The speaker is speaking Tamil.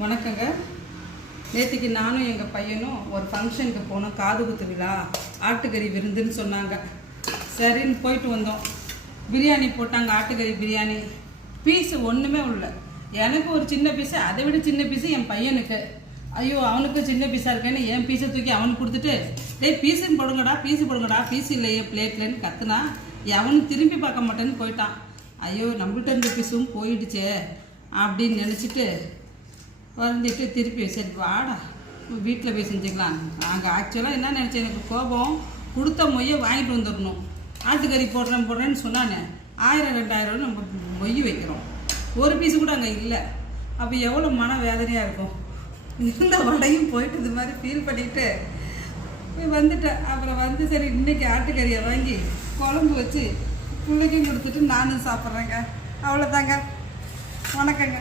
வணக்கங்க. நேற்றுக்கு நானும் எங்கள் பையனும் ஒரு ஃபங்க்ஷனுக்கு போனோம். காது குத்து விழா, ஆட்டுக்கறி விருந்துன்னு சொன்னாங்க. சரின்னு போயிட்டு வந்தோம். பிரியாணி போட்டாங்க, ஆட்டுக்கறி பிரியாணி. பீஸு ஒன்றுமே இல்லை. எனக்கு ஒரு சின்ன பீஸு, அதை விட சின்ன பீஸு என் பையனுக்கு. ஐயோ, அவனுக்கு சின்ன பீஸாக இருக்கேன்னு என் பீஸை தூக்கி அவனுக்கு கொடுத்துட்டு, டேய் பீஸுன்னு போடுங்கடா, பீஸு இல்லையே பிளேட்லன்னு கத்துனா. அவனுக்கு திரும்பி பார்க்க மாட்டேன்னு போயிட்டான். ஐயோ, நம்மள்கிட்ட இருந்த பீஸும் போயிடுச்சே அப்படின்னு நினச்சிட்டு வந்துட்டு திருப்பி சரி வாடா வீட்டில் போய் செஞ்சுக்கலாம். நாங்கள் ஆக்சுவலாக என்ன நினச்சேன், எனக்கு கோபம், கொடுத்த மொய்யை வாங்கிட்டு வந்துடணும். ஆட்டுக்கறி போடுறேன்னு சொன்னானே, 1000-2000 நம்ம மொய் வைக்கிறோம். ஒரு பீஸு கூட அங்கே இல்லை. அப்போ எவ்வளோ மன வேதனையாக இருக்கும். இந்த வடையும் போயிட்டு இது மாதிரி ஃபீல் பண்ணிவிட்டு வந்துட்டேன். அப்புறம் வந்து சரி இன்றைக்கி ஆட்டுக்கறியை வாங்கி குழம்பு வச்சு பிள்ளைக்கும் கொடுத்துட்டு நானும் சாப்பிட்றேங்க. அவ்வளோதாங்க. வணக்கங்க.